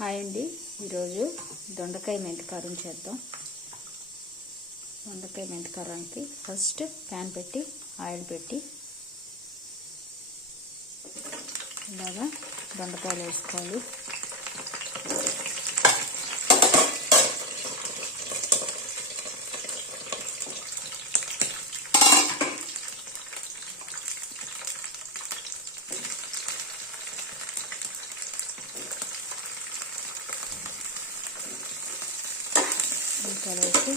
Hi అండి. ఈరోజు దొండకాయ మెంతికారం చేద్దాం. దొండకాయ మెంతికారానికి ఫస్ట్ ప్యాన్ పెట్టి ఆయిల్ పెట్టి ఇలాగా దొండకాయలు వేసుకోవాలి. ఇంకా వేసి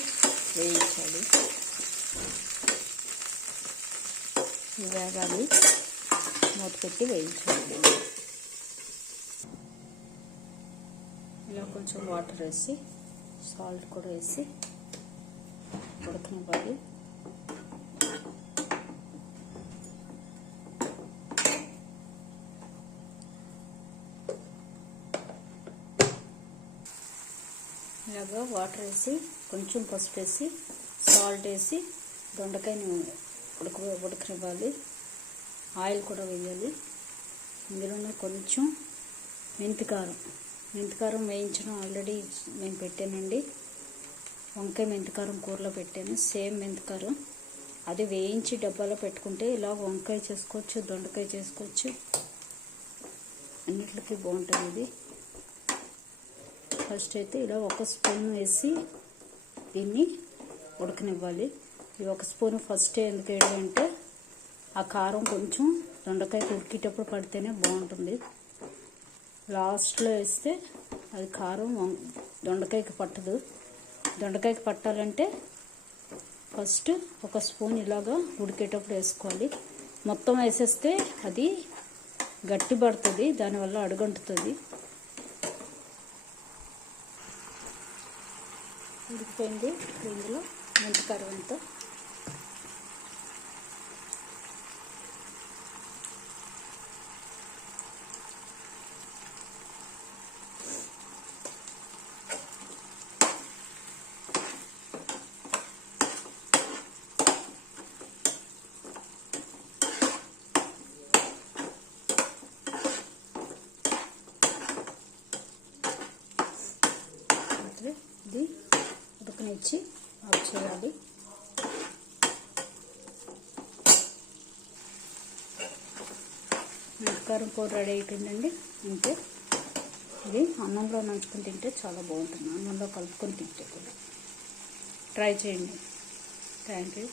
వేయించాలి. వేగాలి మూత పెట్టి వేయించాలి. ఇలా కొంచెం వాటర్ వేసి సాల్ట్ కూడా వేసి ఉడకనివ్వాలి. ఇలాగా వాటర్ వేసి కొంచెం పసుపు వేసి సాల్ట్ వేసి దొండకాయని ఉడక ఉడకనివ్వాలి. ఆయిల్ కూడా వేయాలి. ఇందులోనే కొంచెం మెంతికారం. మెంతికారం వేయించడం ఆల్రెడీ నేను పెట్టానండి. వంకాయ మెంతికారం కూరలో పెట్టాను. సేమ్ మెంతికారం. అది వేయించి డబ్బాలో పెట్టుకుంటే ఇలా వంకాయ చేసుకోవచ్చు దొండకాయ చేసుకోవచ్చు. అన్నిటికీ బాగుంటుంది ఇది. ఫస్ట్ అయితే ఇలా ఒక స్పూన్ వేసి దీన్ని ఉడకనివ్వాలి. ఈ ఒక స్పూన్ ఫస్ట్ ఎందుకు వేయడం అంటే ఆ కారం కొంచెం దొండకాయ ఉడికేటప్పుడు పడితేనే బాగుంటుంది. లాస్ట్లో వేస్తే అది కారం వం- దొండకాయకి పట్టదు. దొండకాయకి పట్టాలంటే ఫస్ట్ ఒక స్పూన్ ఇలాగా ఉడికేటప్పుడు వేసుకోవాలి. మొత్తం వేసేస్తే అది గట్టి పడుతుంది దానివల్ల అడుగంటుతుంది. ఉడికిపోయింది ఇందులో మెంతికరం అంతా. ఇది ఇచ్చి ఆఫ్ చేయాలి. మిరపకారం కూర రెడీ అయిపోయిందండి. అంతే ఇది అన్నంలో నంచుకుని తింటే చాలా బాగుంటుంది. అన్నంలో కలుపుకొని తింటే కూడా. ట్రై చేయండి. Thank you.